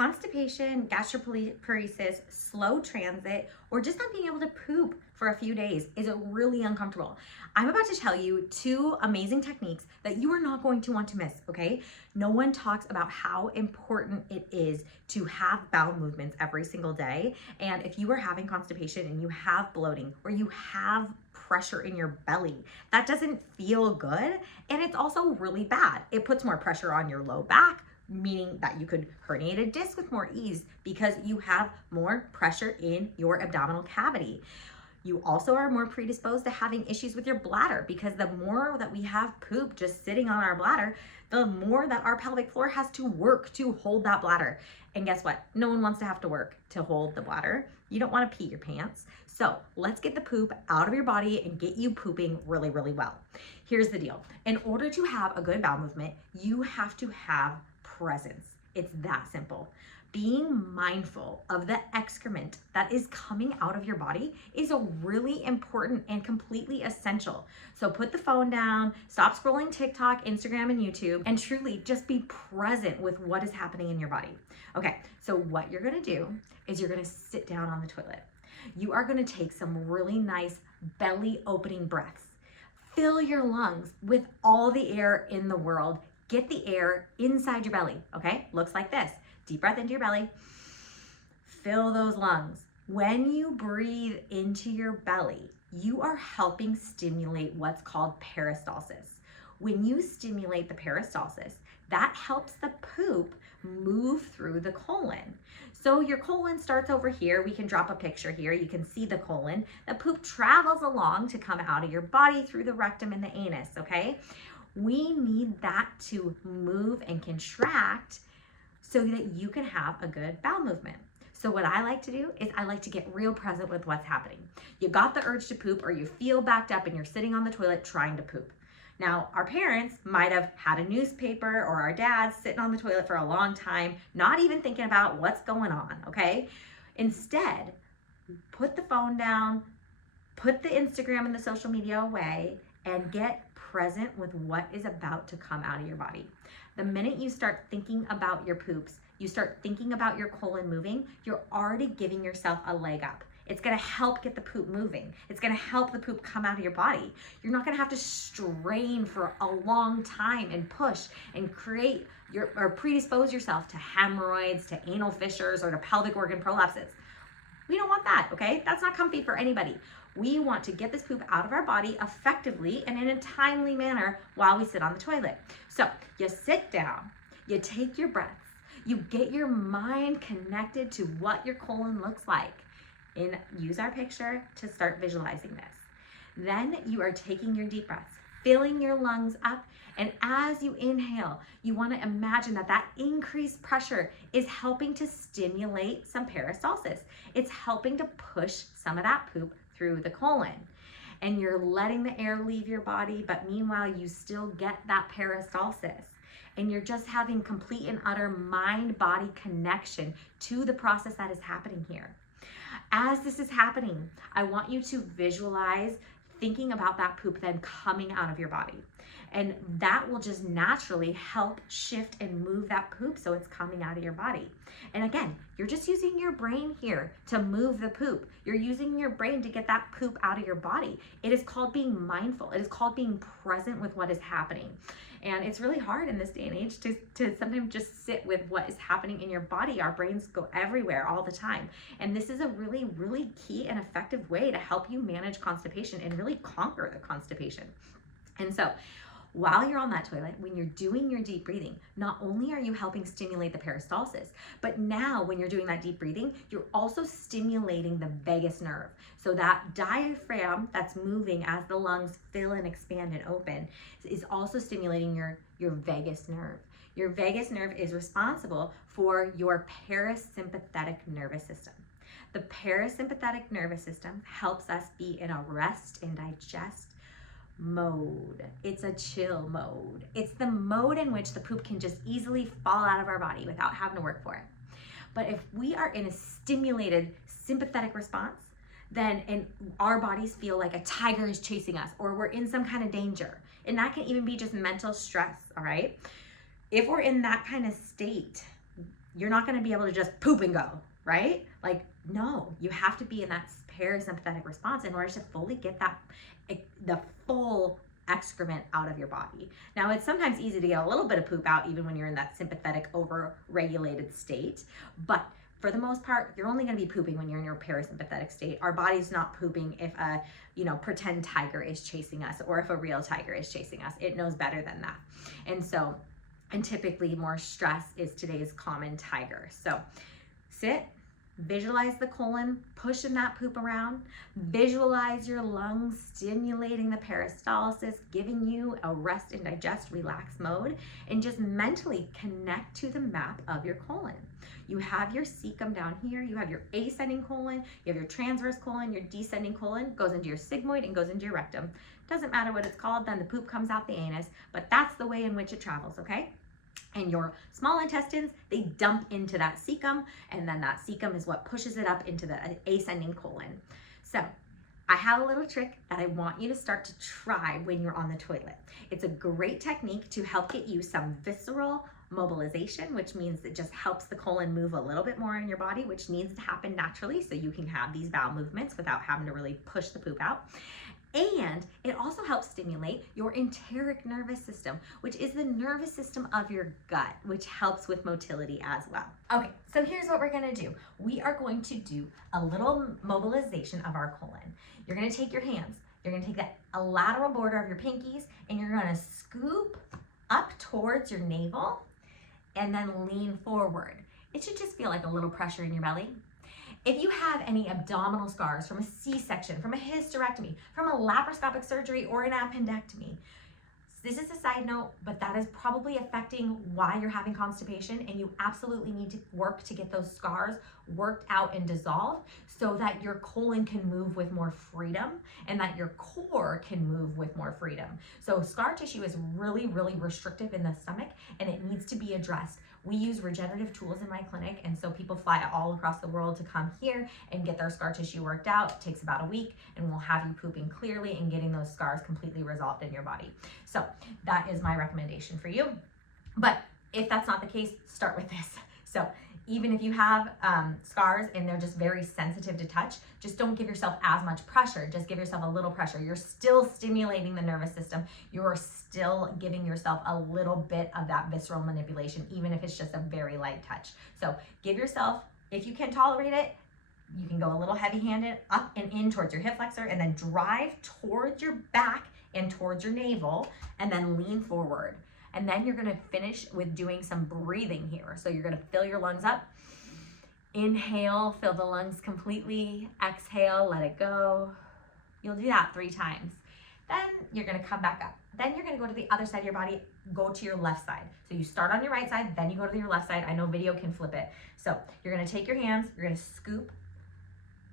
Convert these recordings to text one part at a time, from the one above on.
Constipation, gastroparesis, slow transit, or just not being able to poop for a few days is really uncomfortable. I'm about to tell you 2 amazing techniques that you are not going to want to miss, okay? No one talks about how important it is to have bowel movements every single day. And if you are having constipation and you have bloating or you have pressure in your belly, that doesn't feel good. And it's also really bad. It puts more pressure on your low back, meaning that you could herniate a disc with more ease because you have more pressure in your abdominal cavity. You also are more predisposed to having issues with your bladder because the more that we have poop just sitting on our bladder, the more that our pelvic floor has to work to hold that bladder. And guess what? No one wants to have to work to hold the bladder. You don't want to pee your pants. So let's get the poop out of your body and get you pooping really, really well. Here's the deal. In order to have a good bowel movement, you have to have presence. It's that simple. Being mindful of the excrement that is coming out of your body is a really important and completely essential. So put the phone down, stop scrolling TikTok, Instagram, and YouTube, and truly just be present with what is happening in your body. Okay, so what you're gonna do is you're gonna sit down on the toilet. You are gonna take some really nice belly opening breaths. Fill your lungs with all the air in the world. Get the air inside your belly, okay? Looks like this. Deep breath into your belly. Fill those lungs. When you breathe into your belly, you are helping stimulate what's called peristalsis. When you stimulate the peristalsis, that helps the poop move through the colon. So your colon starts over here. We can drop a picture here. You can see the colon. The poop travels along to come out of your body through the rectum and the anus, okay? We need that to move and contract so that you can have a good bowel movement. So what I like to do is I like to get real present with what's happening. You got the urge to poop or you feel backed up and you're sitting on the toilet trying to poop. Now, our parents might have had a newspaper or our dads sitting on the toilet for a long time, not even thinking about what's going on, okay? Instead, put the phone down, put the Instagram and the social media away, and get present with what is about to come out of your body. The minute you start thinking about your poops, you start thinking about your colon moving, you're already giving yourself a leg up. It's gonna help get the poop moving. It's gonna help the poop come out of your body. You're not gonna have to strain for a long time and push and create or predispose yourself to hemorrhoids, to anal fissures, or to pelvic organ prolapses. We don't want that, okay? That's not comfy for anybody. We want to get this poop out of our body effectively and in a timely manner while we sit on the toilet. So you sit down, you take your breaths, you get your mind connected to what your colon looks like. And use our picture to start visualizing this. Then you are taking your deep breaths, filling your lungs up, and as you inhale, you want to imagine that that increased pressure is helping to stimulate some peristalsis. It's helping to push some of that poop through the colon. And you're letting the air leave your body, but meanwhile, you still get that peristalsis. And you're just having complete and utter mind-body connection to the process that is happening here. As this is happening, I want you to visualize thinking about that poop then coming out of your body. And that will just naturally help shift and move that poop so it's coming out of your body. And again, you're just using your brain here to move the poop. You're using your brain to get that poop out of your body. It is called being mindful. It is called being present with what is happening. And it's really hard in this day and age to sometimes just sit with what is happening in your body. Our brains go everywhere all the time. And this is a really, really key and effective way to help you manage constipation and really conquer the constipation. And so while you're on that toilet, when you're doing your deep breathing, not only are you helping stimulate the peristalsis, but now when you're doing that deep breathing, you're also stimulating the vagus nerve. So that diaphragm that's moving as the lungs fill and expand and open is also stimulating your vagus nerve. Your vagus nerve is responsible for your parasympathetic nervous system. The parasympathetic nervous system helps us be in a rest and digest mode. It's a chill mode. It's the mode in which the poop can just easily fall out of our body without having to work for it. But if we are in a stimulated sympathetic response, then our bodies feel like a tiger is chasing us or we're in some kind of danger. And that can even be just mental stress, all right? If we're in that kind of state, you're not going to be able to just poop and go, right? Like, no, you have to be in that parasympathetic response in order to fully get the full excrement out of your body. Now, it's sometimes easy to get a little bit of poop out even when you're in that sympathetic over-regulated state, but for the most part, you're only going to be pooping when you're in your parasympathetic state. Our body's not pooping if a pretend tiger is chasing us or if a real tiger is chasing us. It knows better than that. And typically more stress is today's common tiger. So sit, visualize the colon pushing that poop around, visualize your lungs stimulating the peristalsis, giving you a rest and digest, relax mode, and just mentally connect to the map of your colon. You have your cecum down here, you have your ascending colon, you have your transverse colon, your descending colon goes into your sigmoid and goes into your rectum. Doesn't matter what it's called, then the poop comes out the anus, but that's the way in which it travels, okay? And your small intestines, they dump into that cecum, and then that cecum is what pushes it up into the ascending colon. So I have a little trick that I want you to start to try when you're on the toilet. It's a great technique to help get you some visceral mobilization, which means it just helps the colon move a little bit more in your body, which needs to happen naturally so you can have these bowel movements without having to really push the poop out. And it also helps stimulate your enteric nervous system, which is the nervous system of your gut, which helps with motility as well. Okay, so here's what we're gonna do. We are going to do a little mobilization of our colon. You're gonna take your hands, you're gonna take a lateral border of your pinkies, and you're gonna scoop up towards your navel and then lean forward. It should just feel like a little pressure in your belly. If you have any abdominal scars from a C-section, from a hysterectomy, from a laparoscopic surgery, or an appendectomy, this is a side note, but that is probably affecting why you're having constipation, and you absolutely need to work to get those scars worked out and dissolved so that your colon can move with more freedom and that your core can move with more freedom. So scar tissue is really, really restrictive in the stomach, and it needs to be addressed. We use regenerative tools in my clinic, and so people fly all across the world to come here and get their scar tissue worked out. It takes about a week, and we'll have you pooping clearly and getting those scars completely resolved in your body. So that is my recommendation for you. But if that's not the case, start with this. So even if you have scars and they're just very sensitive to touch, just don't give yourself as much pressure. Just give yourself a little pressure. You're still stimulating the nervous system. You're still giving yourself a little bit of that visceral manipulation, even if it's just a very light touch. So give yourself, if you can tolerate it, you can go a little heavy-handed up and in towards your hip flexor, and then drive towards your back and towards your navel, and then lean forward. And then you're gonna finish with doing some breathing here. So you're gonna fill your lungs up. Inhale, fill the lungs completely. Exhale, let it go. You'll do that 3 times. Then you're gonna come back up. Then you're gonna go to the other side of your body, go to your left side. So you start on your right side, then you go to your left side. I know video can flip it. So you're gonna take your hands, you're gonna scoop.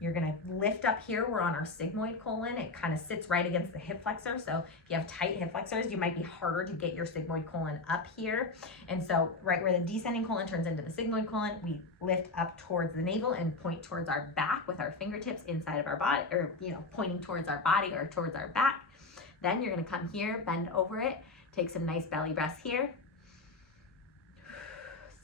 You're gonna lift up here. We're on our sigmoid colon. It kind of sits right against the hip flexor. So if you have tight hip flexors, you might be harder to get your sigmoid colon up here. And so right where the descending colon turns into the sigmoid colon, we lift up towards the navel and point towards our back with our fingertips inside of our body, or pointing towards our body or towards our back. Then you're gonna come here, bend over it, take some nice belly breaths here.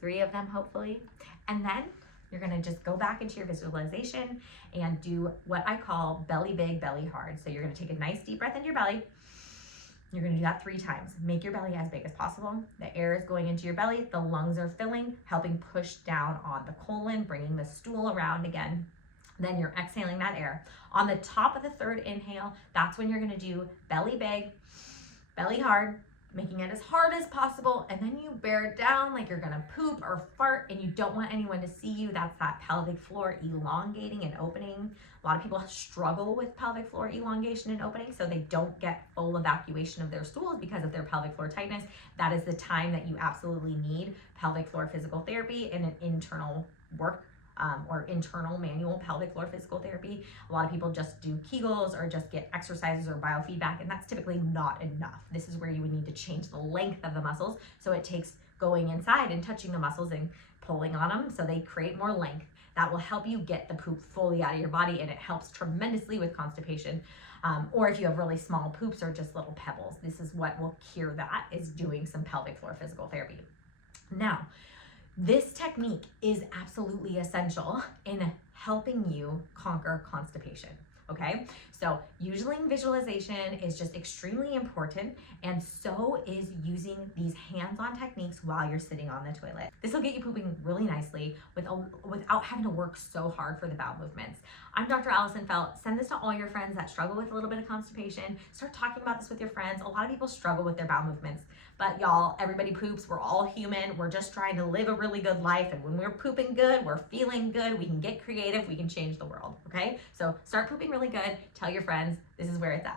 3 of them, hopefully. And then you're gonna just go back into your visualization and do what I call belly big, belly hard. So you're gonna take a nice deep breath into your belly. You're gonna do that 3 times. Make your belly as big as possible. The air is going into your belly, the lungs are filling, helping push down on the colon, bringing the stool around again. Then you're exhaling that air. On the top of the 3rd inhale, that's when you're gonna do belly big, belly hard, making it as hard as possible, and then you bear it down like you're gonna poop or fart, and you don't want anyone to see you. That's that pelvic floor elongating and opening. A lot of people struggle with pelvic floor elongation and opening, so they don't get full evacuation of their stools because of their pelvic floor tightness. That is the time that you absolutely need pelvic floor physical therapy and an internal work or internal manual pelvic floor physical therapy. A lot of people just do Kegels or just get exercises or biofeedback, and that's typically not enough. This is where you would need to change the length of the muscles. So it takes going inside and touching the muscles and pulling on them so they create more length. That will help you get the poop fully out of your body, and it helps tremendously with constipation. Or if you have really small poops or just little pebbles, this is what will cure that, is doing some pelvic floor physical therapy. Now, This technique is absolutely essential in helping you conquer constipation. Okay, so using visualization is just extremely important, and so is using these hands-on techniques while you're sitting on the toilet. This will get you pooping really nicely without having to work so hard for the bowel movements. I'm Dr. Allison Felt. Send this to all your friends that struggle with a little bit of constipation. Start talking about this with your friends. A lot of people struggle with their bowel movements, but y'all, everybody poops. We're all human. We're just trying to live a really good life, and when we're pooping good, we're feeling good, we can get creative, we can change the world, okay? So start pooping really good. Tell your friends this is where it's at.